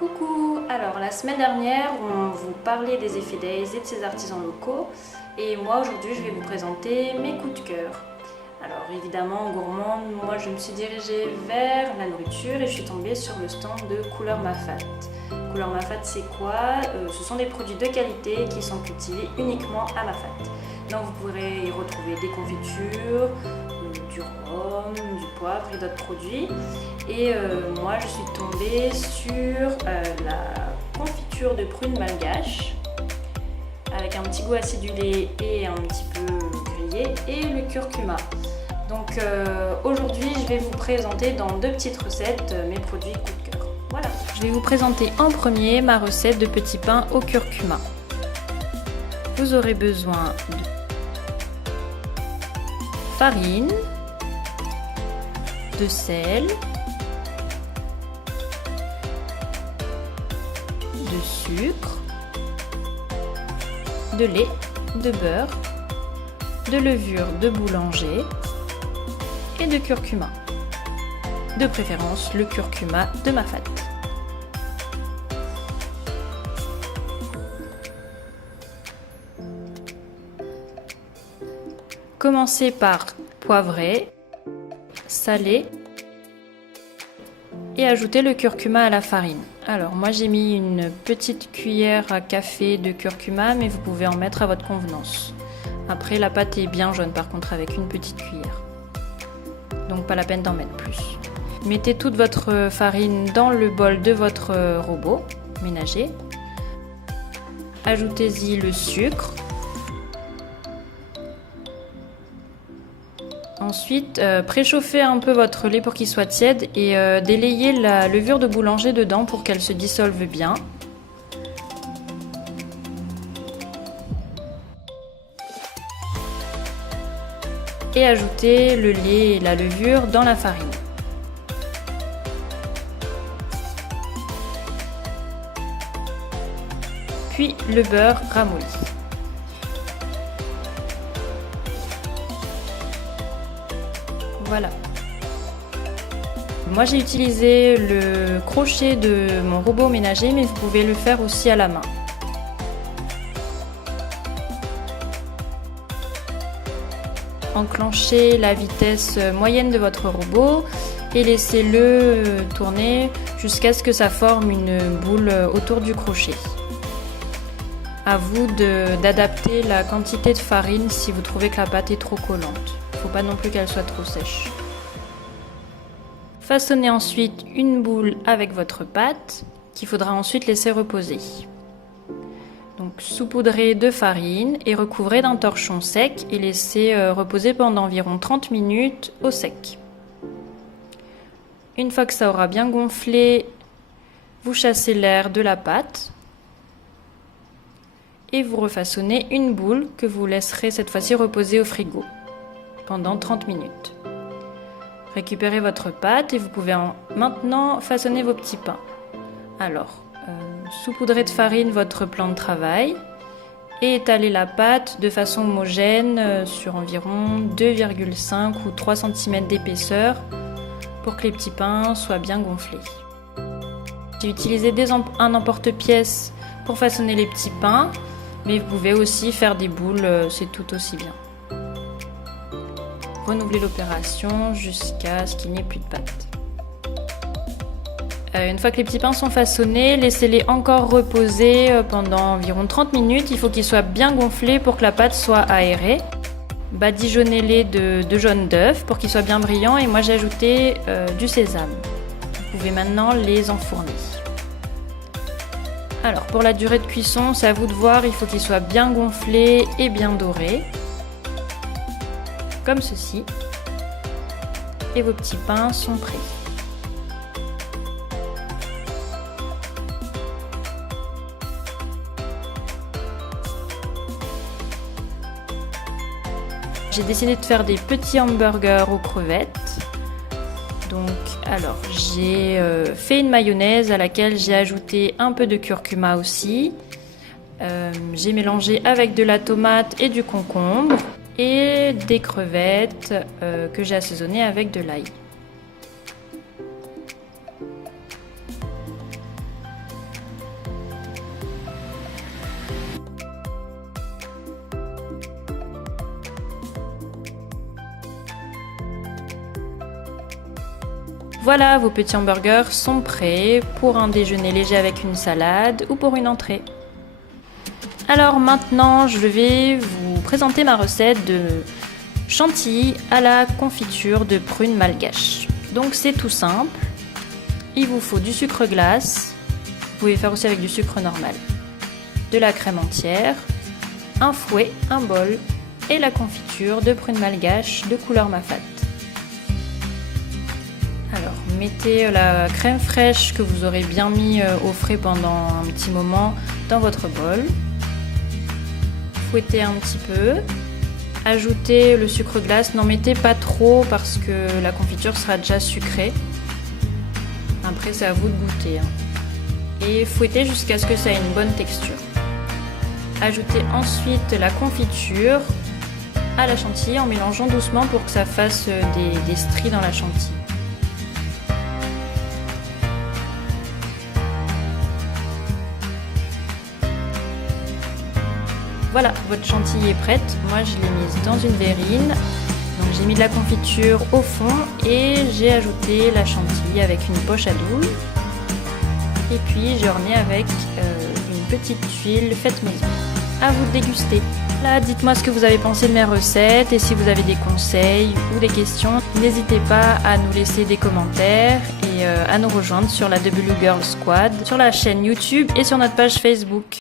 Coucou! Alors la semaine dernière on vous parlait des effets d'Aise et de ses artisans locaux et moi aujourd'hui je vais vous présenter mes coups de cœur. Alors évidemment gourmande, moi je me suis dirigée vers la nourriture et je suis tombée sur le stand de Couleur Mafat. Couleur Mafat c'est quoi? Ce sont des produits de qualité qui sont cultivés uniquement à Mafat. Donc vous pourrez y retrouver des confitures, du rhum, du poivre et d'autres produits. Et moi je suis tombée sur la confiture de prunes malgache avec un petit goût acidulé et un petit peu grillé et le curcuma. Donc aujourd'hui je vais vous présenter dans deux petites recettes mes produits coup de cœur. Voilà. Je vais vous présenter en premier ma recette de petits pains au curcuma. Vous aurez besoin de farine, de sel, de sucre, de lait, de beurre, de levure de boulanger et de curcuma. De préférence le curcuma de Mafat. Commencez par poivrer, saler et ajouter le curcuma à la farine. Alors moi j'ai mis une petite cuillère à café de curcuma, mais vous pouvez en mettre à votre convenance. Après la pâte est bien jaune par contre avec une petite cuillère, donc pas la peine d'en mettre plus. Mettez toute votre farine dans le bol de votre robot ménager. Ajoutez-y le sucre. Ensuite, préchauffez un peu votre lait pour qu'il soit tiède et délayez la levure de boulanger dedans pour qu'elle se dissolve bien. Et ajoutez le lait et la levure dans la farine. Puis le beurre ramolli. Voilà. Moi j'ai utilisé le crochet de mon robot ménager, mais vous pouvez le faire aussi à la main. Enclenchez la vitesse moyenne de votre robot et laissez-le tourner jusqu'à ce que ça forme une boule autour du crochet. À vous d'adapter la quantité de farine si vous trouvez que la pâte est trop collante. Il ne faut pas non plus qu'elle soit trop sèche. Façonnez ensuite une boule avec votre pâte qu'il faudra ensuite laisser reposer. Donc saupoudrez de farine et recouvrez d'un torchon sec et laissez reposer pendant environ 30 minutes au sec. Une fois que ça aura bien gonflé, vous chassez l'air de la pâte et vous refaçonnez une boule que vous laisserez cette fois-ci reposer au frigo pendant 30 minutes. Récupérez votre pâte et vous pouvez maintenant façonner vos petits pains. Alors, saupoudrez de farine votre plan de travail et étalez la pâte de façon homogène sur environ 2,5 ou 3 cm d'épaisseur pour que les petits pains soient bien gonflés. J'ai utilisé un emporte-pièce pour façonner les petits pains, mais vous pouvez aussi faire des boules, c'est tout aussi bien. Renouvelez l'opération jusqu'à ce qu'il n'y ait plus de pâte. Une fois que les petits pains sont façonnés, laissez-les encore reposer pendant environ 30 minutes. Il faut qu'ils soient bien gonflés pour que la pâte soit aérée. Badigeonnez-les de jaune d'œuf pour qu'ils soient bien brillants et moi j'ai ajouté du sésame. Vous pouvez maintenant les enfourner. Alors pour la durée de cuisson, c'est à vous de voir, il faut qu'ils soient bien gonflés et bien dorés. Comme ceci. Et vos petits pains sont prêts. J'ai décidé de faire des petits hamburgers aux crevettes. Donc, alors, j'ai fait une mayonnaise à laquelle j'ai ajouté un peu de curcuma aussi. J'ai mélangé avec de la tomate et du concombre. Et des crevettes que j'ai assaisonnées avec de l'ail. Voilà, vos petits hamburgers sont prêts pour un déjeuner léger avec une salade ou pour une entrée. Alors maintenant, je vais vous présenter ma recette de chantilly à la confiture de prunes malgaches. Donc c'est tout simple. Il vous faut du sucre glace. Vous pouvez faire aussi avec du sucre normal. De la crème entière, un fouet, un bol et la confiture de prunes malgaches de couleur mafate. Alors mettez la crème fraîche que vous aurez bien mis au frais pendant un petit moment dans votre bol. Fouettez un petit peu. Ajoutez le sucre glace, n'en mettez pas trop parce que la confiture sera déjà sucrée. Après c'est à vous de goûter. Et fouettez jusqu'à ce que ça ait une bonne texture. Ajoutez ensuite la confiture à la chantilly en mélangeant doucement pour que ça fasse des stries dans la chantilly. Voilà, votre chantilly est prête. Moi, je l'ai mise dans une verrine. Donc, j'ai mis de la confiture au fond et j'ai ajouté la chantilly avec une poche à douille. Et puis, j'ai orné avec une petite tuile faite maison. À vous de déguster. Là, dites-moi ce que vous avez pensé de mes recettes et si vous avez des conseils ou des questions, n'hésitez pas à nous laisser des commentaires et à nous rejoindre sur la W Girl Squad, sur la chaîne YouTube et sur notre page Facebook.